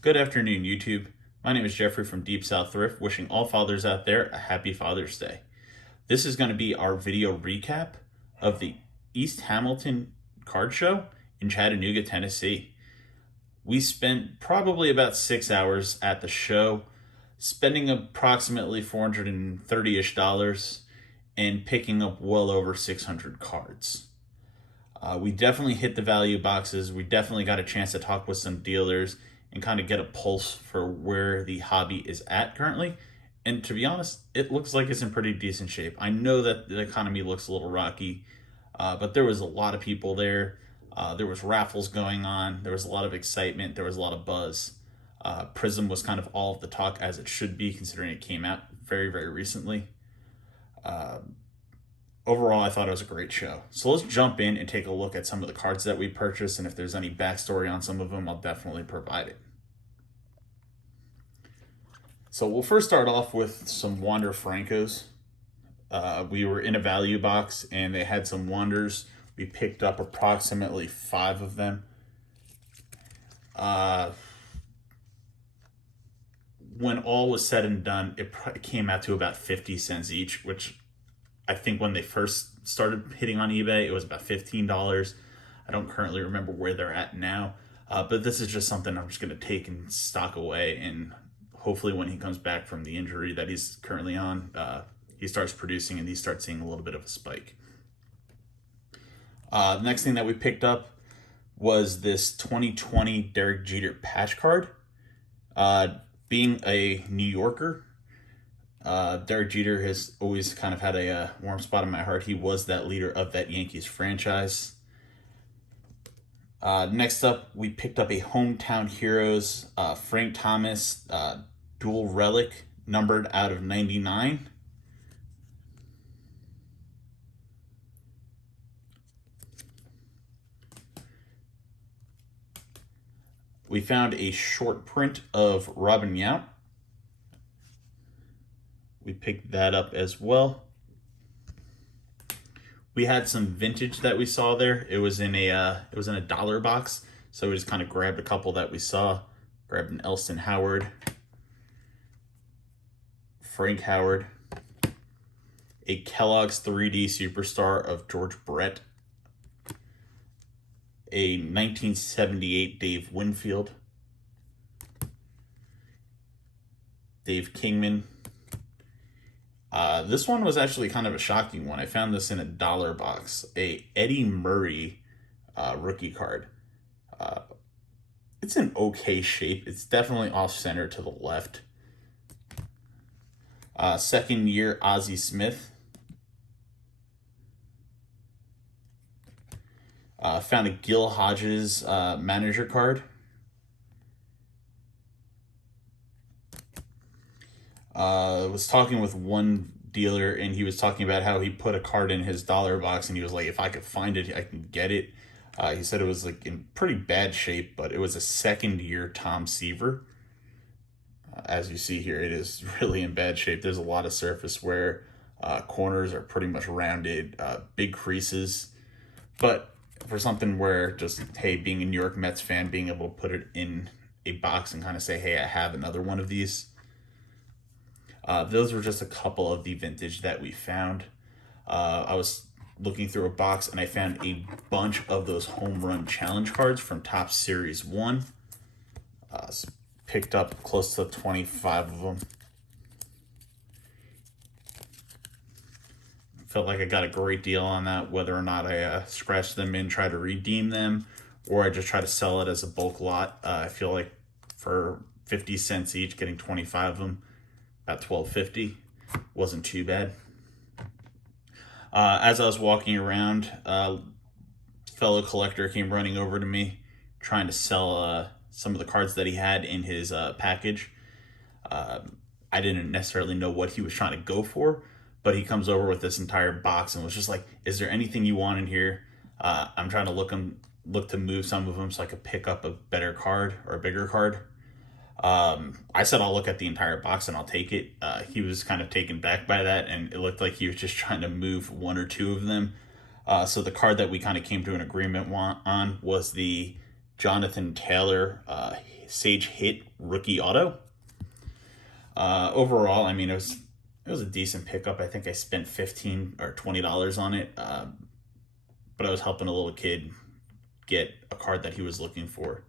Good afternoon, YouTube. My name is Jeffrey from Deep South Thrift, wishing all fathers out there a happy Father's Day. This is going to be our video recap of the East Hamilton card show in Chattanooga, Tennessee. We spent probably about 6 hours at the show, spending approximately $430-ish and picking up well over 600 cards. We definitely hit the value boxes. We definitely got a chance to talk with some dealers and kind of get a pulse for where the hobby is at currently. And to be honest, it looks like it's in pretty decent shape. I know that the economy looks a little rocky, but there was a lot of people there. There was raffles going on. There was a lot of excitement. There was a lot of buzz. Prism was kind of all of the talk, as it should be, considering it came out very, very recently. Overall, I thought it was a great show. So let's jump in and take a look at some of the cards that we purchased, and if there's any backstory on some of them, I'll definitely provide it. So we'll first start off with some Wander Francos. We were in a value box, and they had some Wanders. We picked up approximately 5 of them. When all was said and done, it came out to about 50 cents each, which I think when they first started hitting on eBay, it was about $15. I don't currently remember where they're at now, but this is just something I'm just going to take and stock away, and hopefully when he comes back from the injury that he's currently on, he starts producing and he starts seeing a little bit of a spike. The next thing that we picked up was this 2020 Derek Jeter patch card. Being a New Yorker, Derek Jeter has always kind of had a warm spot in my heart. He was that leader of that Yankees franchise. Next up, we picked up a Hometown Heroes Frank Thomas dual relic, numbered out of 99. We found a short print of Robin Yount. We picked that up as well. We had some vintage that we saw there. It was in a dollar box, so we just kind of grabbed a couple that we saw. Grabbed an Elston Howard, Frank Howard, a Kellogg's 3D Superstar of George Brett, a 1978 Dave Winfield, Dave Kingman. This one was actually kind of a shocking one. I found this in a dollar box. A Eddie Murray rookie card. It's in okay shape. It's definitely off-center to the left. Second year Ozzie Smith. Found a Gil Hodges manager card. Was talking with one dealer, and he was talking about how he put a card in his dollar box, and he was like, if I could find it, I can get it. He said it was like in pretty bad shape, but it was a second year Tom Seaver. As you see here, it is really in bad shape. There's a lot of surface wear. Corners are pretty much rounded, big creases. But for something where just, hey, being a New York Mets fan, being able to put it in a box and kind of say, hey, I have another one of these. Those were just a couple of the vintage that we found. I was looking through a box and I found a bunch of those home run challenge cards from Top Series 1. Picked up close to 25 of them. Felt like I got a great deal on that, whether or not I scratched them in, try to redeem them, or I just try to sell it as a bulk lot. I feel like for 50 cents each, getting 25 of them, about $12.50, wasn't too bad. As I was walking around, a fellow collector came running over to me, trying to sell some of the cards that he had in his package. I didn't necessarily know what he was trying to go for, but he comes over with this entire box and was just like, is there anything you want in here? I'm trying to look to move some of them so I could pick up a better card or a bigger card. I said I'll look at the entire box and I'll take it. He was kind of taken back by that, and it looked like he was just trying to move one or two of them. So the card that we kind of came to an agreement on was the Jonathan Taylor Sage Hit rookie auto. Overall, I mean, it was a decent pickup. I think I spent $15 or $20 on it, but I was helping a little kid get a card that he was looking for.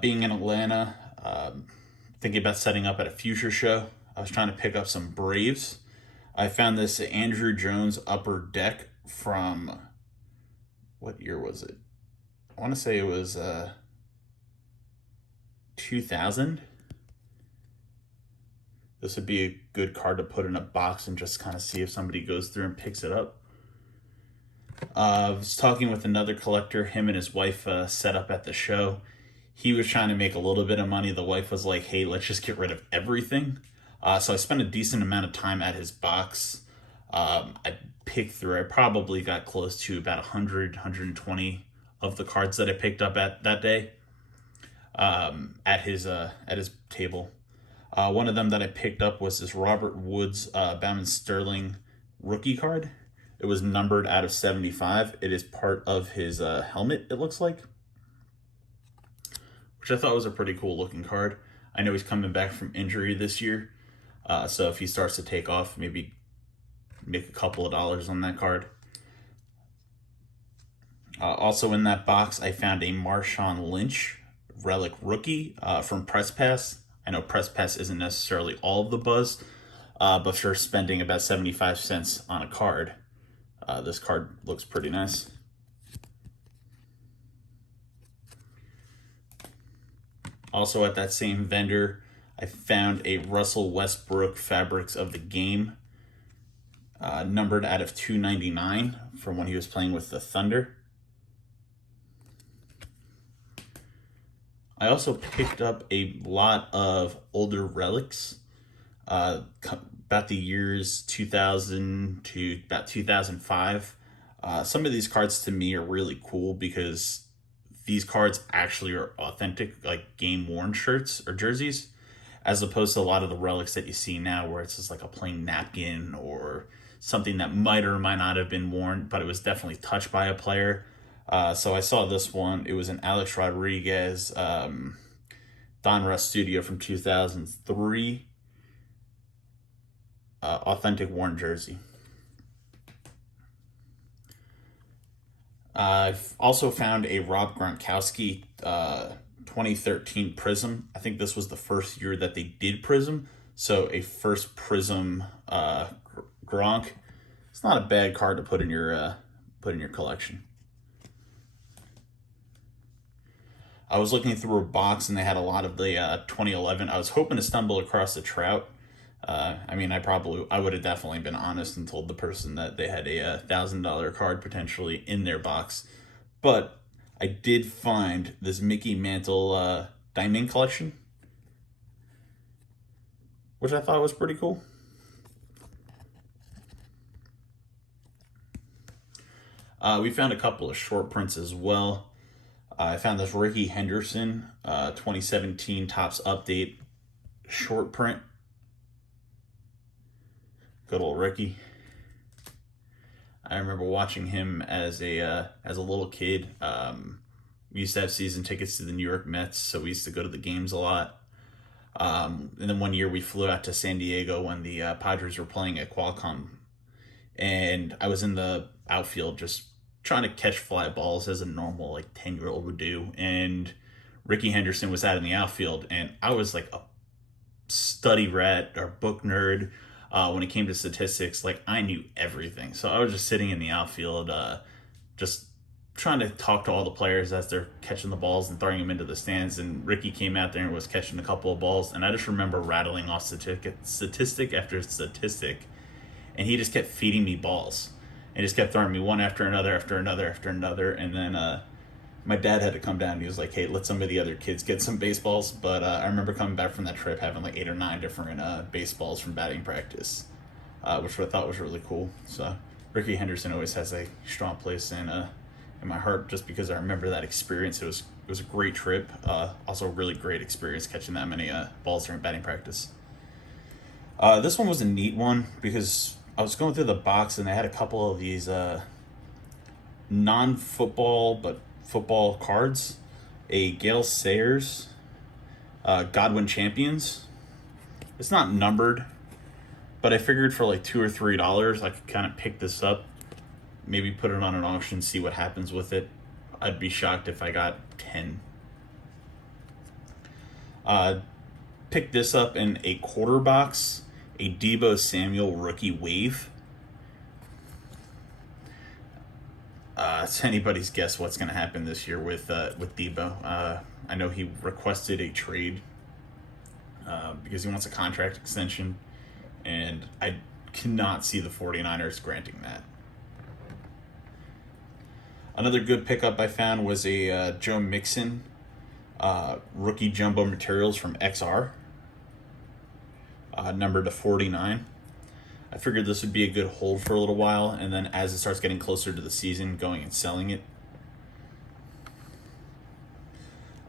Being in Atlanta, thinking about setting up at a future show, I was trying to pick up some Braves. I found this Andrew Jones upper deck from, what year was it? I want to say it was 2000. This would be a good card to put in a box and just kind of see if somebody goes through and picks it up. I was talking with another collector. Him and his wife set up at the show. He was trying to make a little bit of money. The wife was like, hey, let's just get rid of everything. So I spent a decent amount of time at his box. I picked through, I probably got close to about 100, 120 of the cards that I picked up at that day at his table. One of them that I picked up was this Robert Woods Bowman Sterling rookie card. It was numbered out of 75. It is part of his helmet, it looks like, which I thought was a pretty cool looking card. I know he's coming back from injury this year, so if he starts to take off, maybe make a couple of dollars on that card. Also in that box, I found a Marshawn Lynch relic rookie from Press Pass. I know Press Pass isn't necessarily all of the buzz, but for spending about 75 cents on a card, this card looks pretty nice. Also at that same vendor, I found a Russell Westbrook Fabrics of the Game, numbered out of 299 from when he was playing with the Thunder. I also picked up a lot of older relics, about the years 2000 to about 2005. Some of these cards to me are really cool because these cards actually are authentic, like game-worn shirts or jerseys, as opposed to a lot of the relics that you see now where it's just like a plain napkin or something that might or might not have been worn, but it was definitely touched by a player. So I saw this one. It was an Alex Rodriguez Donruss Studio from 2003 authentic worn jersey. I've also found a Rob Gronkowski 2013 Prism. I think this was the first year that they did Prism, so a first Prism Gronk. It's not a bad card to put in your collection. I was looking through a box and they had a lot of the 2011. I was hoping to stumble across the Trout. I mean, I would have definitely been honest and told the person that they had a $1,000 card potentially in their box. But I did find this Mickey Mantle Diamond Collection, which I thought was pretty cool. We found a couple of short prints as well. I found this Ricky Henderson 2017 Topps Update short print. Good old Ricky. I remember watching him as a little kid. We used to have season tickets to the New York Mets, so we used to go to the games a lot. And then one year we flew out to San Diego when the Padres were playing at Qualcomm, and I was in the outfield just trying to catch fly balls as a normal 10-year-old would do, and Ricky Henderson was out in the outfield, and I was like a study rat or book nerd when it came to statistics. I knew everything, so I was just sitting in the outfield just trying to talk to all the players as they're catching the balls and throwing them into the stands, and Ricky came out there and was catching a couple of balls, and I just remember rattling off statistic after statistic, and he just kept feeding me balls and just kept throwing me one after another, and then my dad had to come down and he was like, hey, let some of the other kids get some baseballs. But I remember coming back from that trip having 8 or 9 different baseballs from batting practice, which I thought was really cool. So Ricky Henderson always has a strong place in my heart, just because I remember that experience. It was a great trip. Also a really great experience catching that many balls during batting practice. This one was a neat one because I was going through the box and they had a couple of these non-football but football cards. a Gale Sayers Godwin Champions. It's not numbered, but I figured for like $2 or $3 I could kind of pick this up, maybe put it on an auction, see what happens with it. I'd be shocked if I got 10. Picked this up in a quarter box, a Deebo Samuel rookie wave. It's anybody's guess what's going to happen this year with Deebo. I know he requested a trade because he wants a contract extension, and I cannot see the 49ers granting that. Another good pickup I found was a Joe Mixon rookie jumbo materials from XR, numbered to 49. I figured this would be a good hold for a little while, and then as it starts getting closer to the season, going and selling it.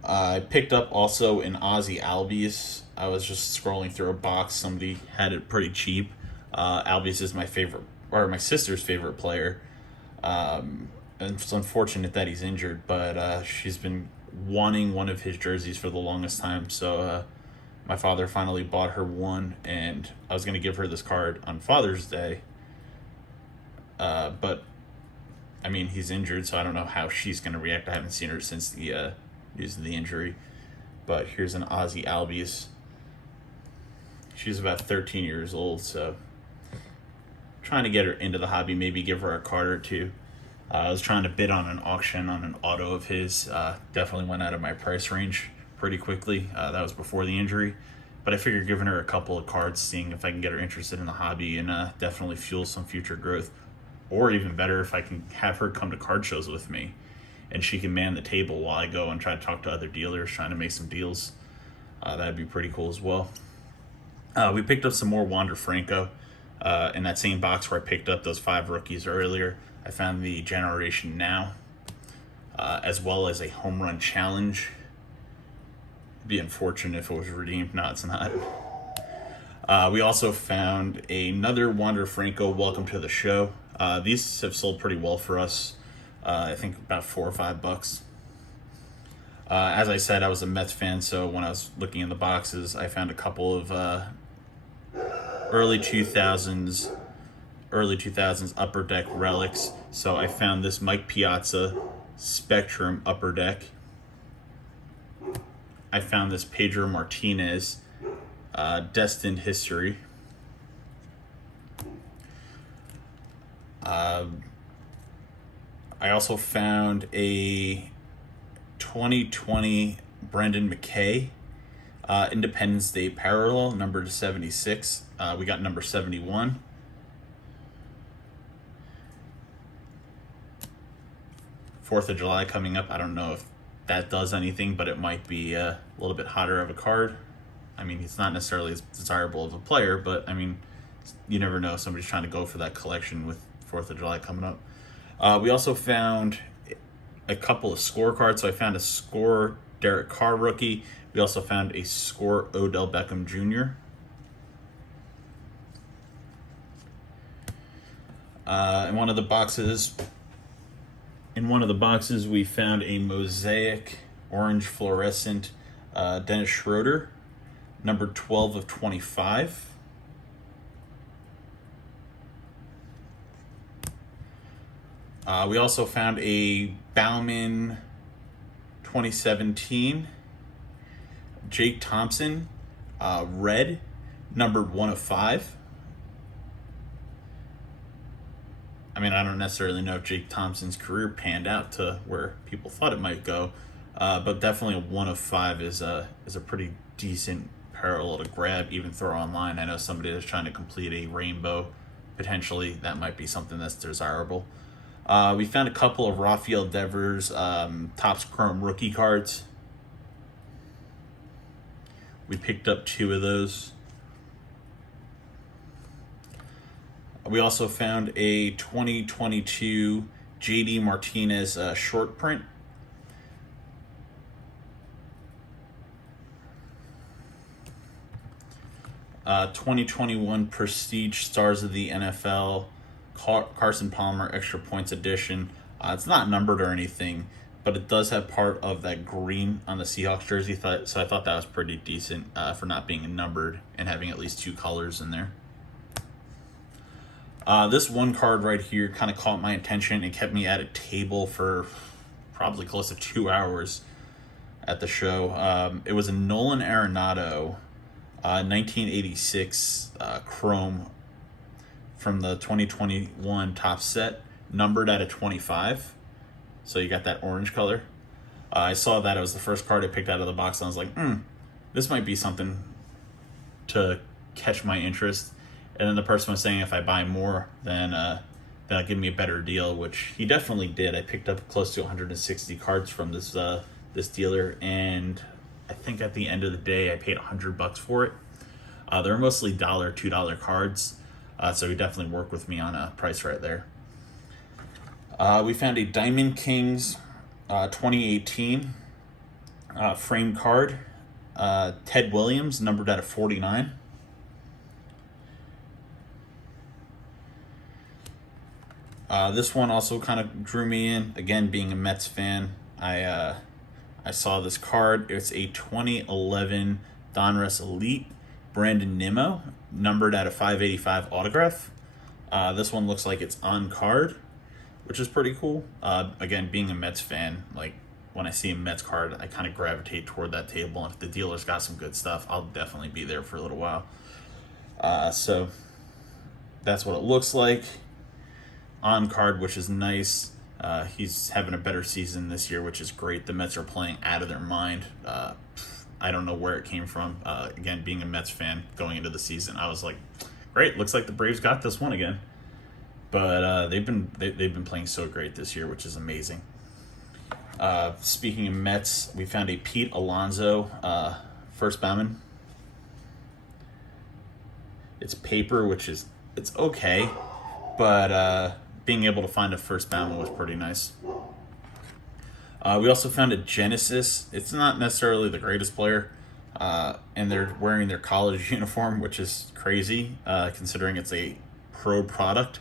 I picked up also an Ozzy Albies. I was just scrolling through a box. Somebody had it pretty cheap. Albies is my favorite, or my sister's favorite player. And it's unfortunate that he's injured, but she's been wanting one of his jerseys for the longest time. So my father finally bought her one, and I was going to give her this card on Father's Day. But, I mean, he's injured, so I don't know how she's going to react. I haven't seen her since the news of the injury. But here's an Ozzy Albies. She's about 13 years old, so trying to get her into the hobby, maybe give her a card or two. I was trying to bid on an auction on an auto of his. Definitely went out of my price range pretty quickly. That was before the injury. But I figured giving her a couple of cards, seeing if I can get her interested in the hobby, and definitely fuel some future growth. Or even better, if I can have her come to card shows with me, and she can man the table while I go and try to talk to other dealers, trying to make some deals. That'd be pretty cool as well. We picked up some more Wander Franco in that same box where I picked up those 5 rookies earlier. I found the Generation Now, as well as a home run challenge. It'd be unfortunate if it was redeemed. No, it's not. We also found another Wander Franco Welcome to the Show. These have sold pretty well for us. I think about $4 or $5. As I said, I was a Mets fan, so when I was looking in the boxes, I found a couple of early 2000s Upper Deck relics. So I found this Mike Piazza Spectrum Upper Deck. I found this Pedro Martinez Destined History. I also found a 2020 Brendan McKay Independence Day Parallel, number 76. We got number 71. Fourth of July coming up. I don't know if that does anything, but it might be a little bit hotter of a card. I mean, he's not necessarily as desirable of a player, but I mean, you never know. Somebody's trying to go for that collection with 4th of July coming up. We also found a couple of scorecards. So I found a score Derek Carr rookie. We also found a score Odell Beckham Jr. In one of the boxes, we found a mosaic orange fluorescent Dennis Schroeder, number 12 of 25. We also found a Bauman 2017 Jake Thompson red, numbered 1 of 5. I mean, I don't necessarily know if Jake Thompson's career panned out to where people thought it might go, but definitely a 1 of 5 is a pretty decent parallel to grab, even throw online. I know somebody that's trying to complete a rainbow, potentially that might be something that's desirable. We found a couple of Rafael Devers Topps Chrome rookie cards. We picked up 2 of those. We also found a 2022 JD Martinez short print. Uh, 2021 Prestige Stars of the NFL Carson Palmer Extra Points Edition. It's not numbered or anything, but it does have part of that green on the Seahawks jersey, so I thought that was pretty decent for not being numbered and having at least 2 colors in there. This one card right here kind of caught my attention and kept me at a table for probably close to 2 hours at the show. It was a Nolan Arenado 1986 Chrome from the 2021 top set, numbered at a 25. So you got that orange color. I saw that. It was the first card I picked out of the box, and I was like, this might be something to catch my interest. And then the person was saying if I buy more, then that'll give me a better deal, which he definitely did. I picked up close to 160 cards from this dealer, and I think at the end of the day I paid $100 for it. They're mostly $1, $2 cards, so he definitely worked with me on a price right there. We found a Diamond Kings 2018 frame card, Ted Williams, numbered at a 49. This one also kind of drew me in. Again, being a Mets fan, I saw this card. It's a 2011 Donruss Elite Brandon Nimmo, numbered at a 585 autograph. This one looks like it's on card, which is pretty cool. Again, being a Mets fan, like when I see a Mets card, I kind of gravitate toward that table. And if the dealer's got some good stuff, I'll definitely be there for a little while. So that's what it looks like on card, which is nice. He's having a better season this year, which is great. The Mets are playing out of their mind. I don't know where it came from. Again, being a Mets fan going into the season, I was like, great, looks like the Braves got this one again. But they've been playing so great this year, which is amazing. Speaking of Mets, we found a Pete Alonso first baseman. It's paper, which is it's okay, but being able to find a first baseman was pretty nice. We also found a Genesis. It's not necessarily the greatest player, and they're wearing their college uniform, which is crazy considering it's a pro product.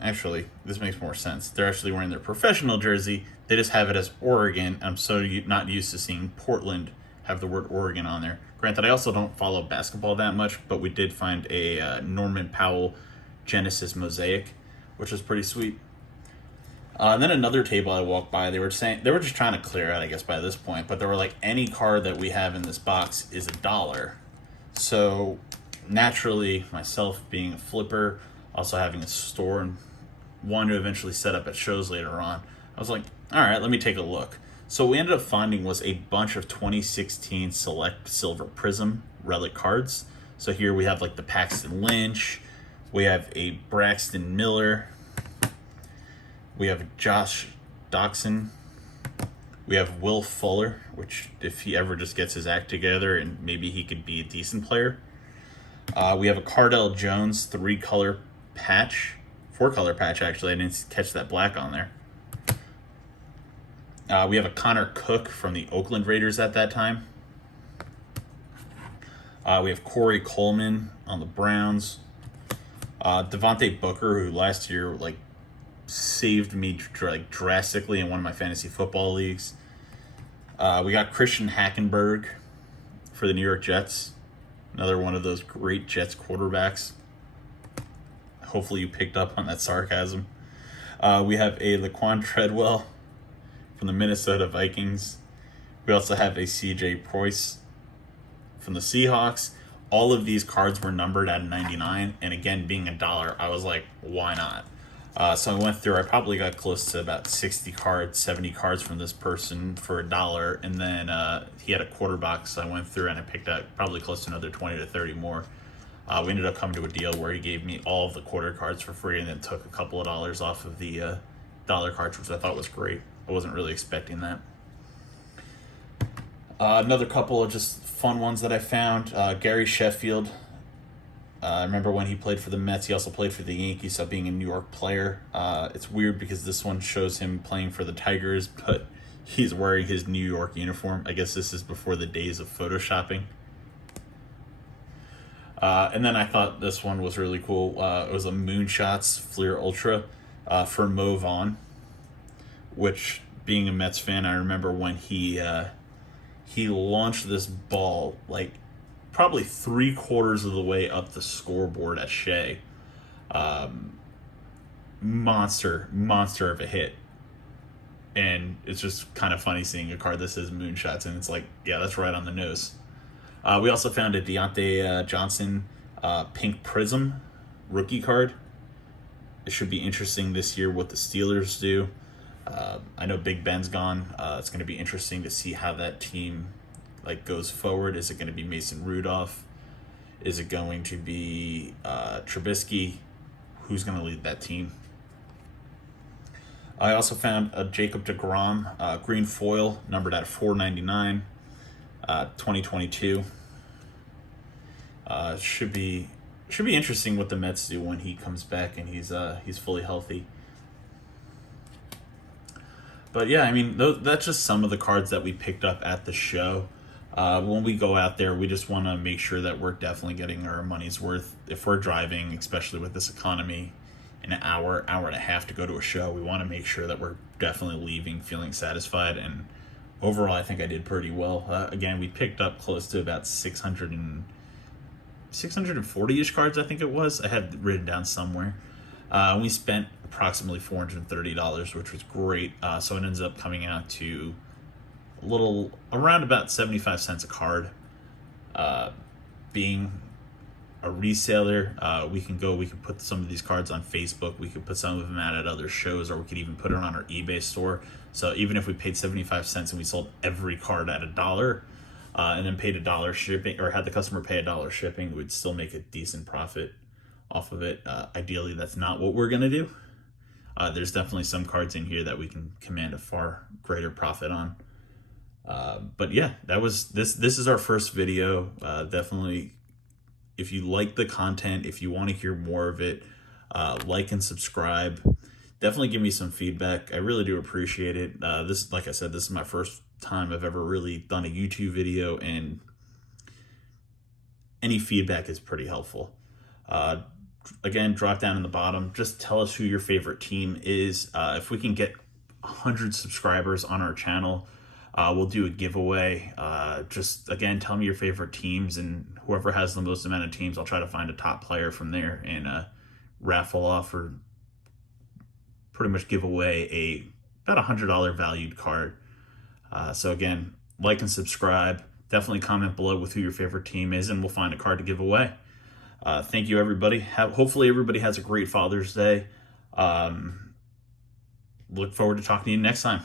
Actually, this makes more sense. They're actually wearing their professional jersey. They just have it as Oregon. I'm so not used to seeing Portland have the word Oregon on there. Granted, I also don't follow basketball that much, but we did find a Norman Powell Genesis mosaic, which is pretty sweet. And then another table I walked by, they were just trying to clear out, I guess, by this point, but they were like, any card that we have in this box is $1. So naturally, myself being a flipper, also having a store and wanting to eventually set up at shows later on, I was like, all right, let me take a look. So what we ended up finding was a bunch of 2016 Select Silver Prism relic cards. So here we have like the Paxton Lynch, we have a Braxton Miller, we have Josh Doxson, we have Will Fuller, which if he ever just gets his act together and maybe he could be a decent player. We have a Cardell Jones 4-color patch actually. I didn't catch that black on there. We have a Connor Cook from the Oakland Raiders at that time. We have Corey Coleman on the Browns. Devontae Booker, who last year saved me drastically in one of my fantasy football leagues. We got Christian Hackenberg for the New York Jets. Another one of those great Jets quarterbacks. Hopefully you picked up on that sarcasm. We have a Laquan Treadwell from the Minnesota Vikings. We also have a CJ Proyce from the Seahawks. All of these cards were numbered at 99, and again, being $1, I was like, why not? So I went through, I probably got close to about 60 cards, 70 cards from this person for $1, and then he had a quarter box, so I went through and I picked out probably close to another 20 to 30 more. We ended up coming to a deal where he gave me all of the quarter cards for free and then took a couple of dollars off of the dollar cards, which I thought was great. I wasn't really expecting that. Another couple of just fun ones that I found. Gary Sheffield. I remember when he played for the Mets, he also played for the Yankees, so being a New York player. It's weird because this one shows him playing for the Tigers, but he's wearing his New York uniform. I guess this is before the days of photoshopping. And then I thought this one was really cool. It was a Moonshots Fleer Ultra for Mo Vaughn, which, being a Mets fan, I remember when he launched this ball like probably 3/4 of the way up the scoreboard at Shea. Monster of a hit. And it's just kind of funny seeing a card that says Moonshots, and it's like, yeah, that's right on the nose. We also found a Deonte Johnson pink Prism rookie card. It should be interesting this year what the Steelers do. I know Big Ben's gone. It's going to be interesting to see how that team goes forward. Is it going to be Mason Rudolph? Is it going to be Trubisky? Who's going to lead that team? I also found a Jacob deGrom green foil, numbered at $4.99, 2022. Should be interesting what the Mets do when he comes back and he's fully healthy. But yeah, I mean, that's just some of the cards that we picked up at the show. When we go out there, we just want to make sure that we're definitely getting our money's worth. If we're driving, especially with this economy, an hour and a half to go to a show, we want to make sure that we're definitely leaving feeling satisfied. And overall, I think I did pretty well. Again, we picked up close to about 640-ish cards, I think it was. I had written down somewhere. We spent approximately $430, which was great. So it ends up coming out to around about 75 cents a card. Being a reseller, we can put some of these cards on Facebook. We could put some of them out at other shows, or we could even put it on our eBay store. So even if we paid 75 cents and we sold every card at $1, and then paid $1 shipping, or had the customer pay $1 shipping, we'd still make a decent profit off of it. Ideally, that's not what we're gonna do. There's definitely some cards in here that we can command a far greater profit on. But yeah, this is our first video. Definitely, if you like the content, if you want to hear more of it, like and subscribe. Definitely give me some feedback. I really do appreciate it. Like I said, this is my first time I've ever really done a YouTube video, and any feedback is pretty helpful. Again, drop down in the bottom. Just tell us who your favorite team is. If we can get 100 subscribers on our channel, we'll do a giveaway. Just, again, tell me your favorite teams, and whoever has the most amount of teams, I'll try to find a top player from there and raffle off, or pretty much give away about $100 valued card. So again, like and subscribe. Definitely comment below with who your favorite team is, and we'll find a card to give away. Thank you, everybody. Hopefully everybody has a great Father's Day. Look forward to talking to you next time.